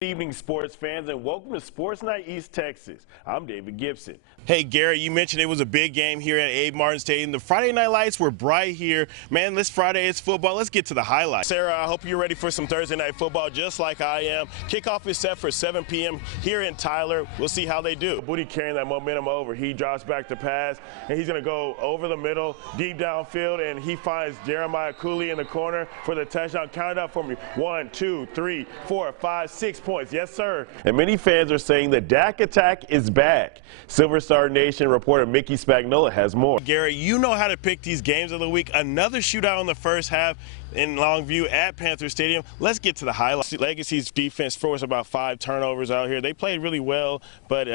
Good evening, sports fans, and welcome to Sports Night East Texas. I'm David Gibson. Hey, Gary, you mentioned it was a big game here at Abe Martin Stadium. The Friday night lights were bright here. Man, this Friday is football. Let's get to the highlights. Sarah, I hope you're ready for some Thursday night football just like I am. Kickoff is set for 7 p.m. here in Tyler. We'll see how they do. Booty carrying that momentum over. He drops back to pass, and he's going to go over the middle, deep downfield, and he finds Jeremiah Cooley in the corner for the touchdown. Count it up for me. 1, 2, 3, 4, 5, 6 points. Yes, sir. And many fans are saying the Dak attack is back. Silver Star Nation reporter Mickey Spagnola has more. Gary, you know how to pick these games of the week. Another shootout in the first half in Longview at Panther Stadium. Let's get to the highlights. Legacy's defense forced about 5 turnovers out here. They played really well, but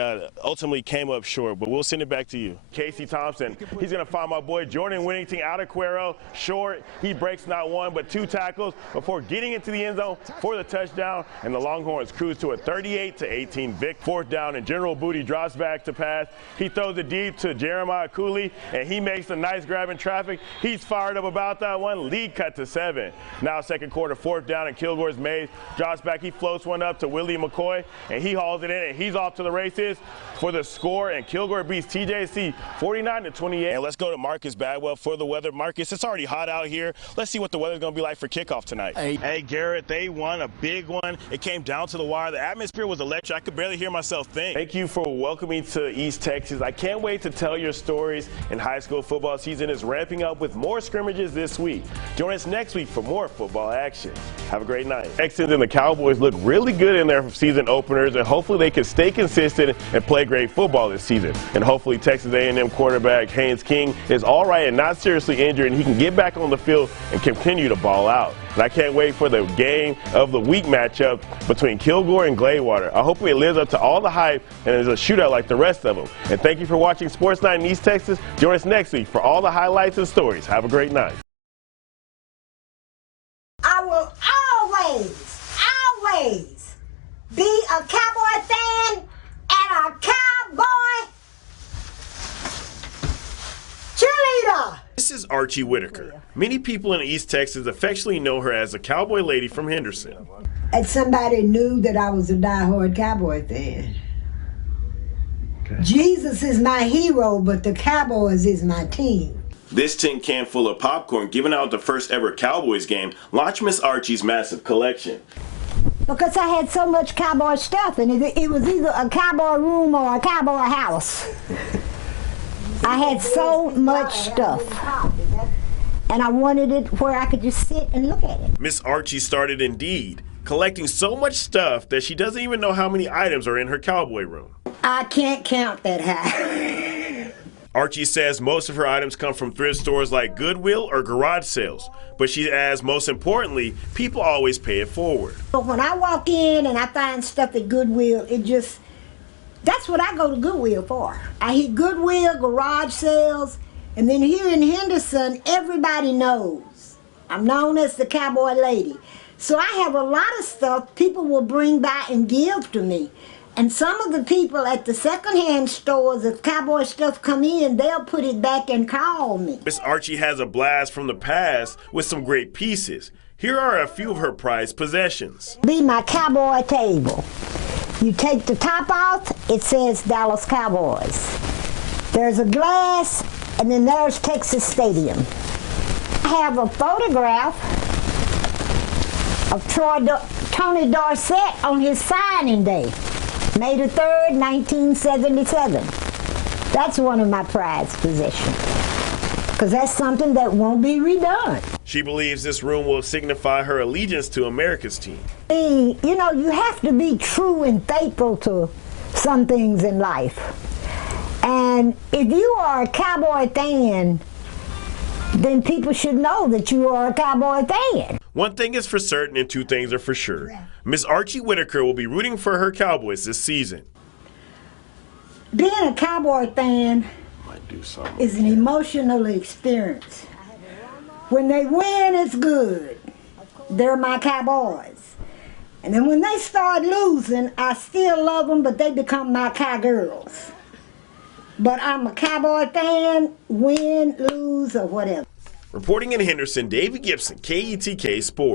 ultimately came up short. But we'll send it back to you. Casey Thompson, he's going to find my boy Jordan Winnington out of Cuero, short. He breaks not 1 but 2 tackles before getting into the end zone for the touchdown, and the Longhorns cruise to a 38-18 victory. 4th down, and General Booty drops back to pass. He throws it deep to Jeremiah Cooley, and he makes a nice grab in traffic. He's fired up about that one. Lead cut to 7. Now second quarter, 4th down, and Kilgore's Mays drops back. He floats one up to Willie McCoy, and he hauls it in, and he's off to the races for the score, and Kilgore beats TJC 49-28. And let's go to Marcus Bagwell for the weather. Marcus, it's already hot out here. Let's see what the weather's going to be like for kickoff tonight. Hey, Garrett, they won a big one. It came down to the wire. The atmosphere was electric. I could barely hear myself think. Thank you for welcoming to East Texas. I can't wait to tell your stories. And high school football season is ramping up with more scrimmages this week. Join us next week for more football action. Have a great night. Texans and the Cowboys look really good in their season openers, and hopefully they can stay consistent and play great football this season. And hopefully Texas A&M quarterback Haynes King is all right and not seriously injured, and he can get back on the field and continue to ball out. And I can't wait for the game of the week matchup between Kilgore and Gladewater. I hope it lives up to all the hype and is a shootout like the rest of them. And thank you for watching Sports Night in East Texas. Join us next week for all the highlights and stories. Have a great night. I will always be a Cowboy fan and a Cowboy cheerleader. This is Archie Whitaker. Many people in East Texas affectionately know her as a Cowboy lady from Henderson. And somebody knew that I was a diehard Cowboy fan. Okay. Jesus is my hero, but the Cowboys is my team. This tin can full of popcorn given out the first ever Cowboys game launched Miss Archie's massive collection. Because I had so much cowboy stuff, and it was either a cowboy room or a cowboy house. I had so much stuff, and I wanted it where I could just sit and look at it. Miss Archie started Indeed, collecting so much stuff that she doesn't even know how many items are in her Cowboy room. I can't count that high. Archie says most of her items come from thrift stores like Goodwill or garage sales, but she adds most importantly, people always pay it forward. But when I walk in and I find stuff at Goodwill, that's what I go to Goodwill for. I hit Goodwill, garage sales, and then here in Henderson, everybody knows. I'm known as the Cowboy Lady. So I have a lot of stuff people will bring by and give to me. And some of the people at the secondhand stores, if Cowboy stuff come in, they'll put it back and call me. Miss Archie has a blast from the past with some great pieces. Here are a few of her prized possessions. Be my Cowboy table. You take the top off, it says Dallas Cowboys. There's a glass, and then there's Texas Stadium. I have a photograph of Tony Dorsett on his signing day. May the 3rd, 1977. That's one of my prized possessions, because that's something that won't be redone. She believes this room will signify her allegiance to America's team. You know, you have to be true and faithful to some things in life. And if you are a Cowboy fan, then people should know that you are a Cowboy fan. One thing is for certain and 2 things are for sure. Miss Archie Whitaker will be rooting for her Cowboys this season. Being a Cowboy fan is an emotional experience. When they win, it's good. They're my Cowboys. And then when they start losing, I still love them, but they become my Cowgirls. But I'm a Cowboy fan, win, lose, or whatever. Reporting in Henderson, David Gibson, KETK Sports.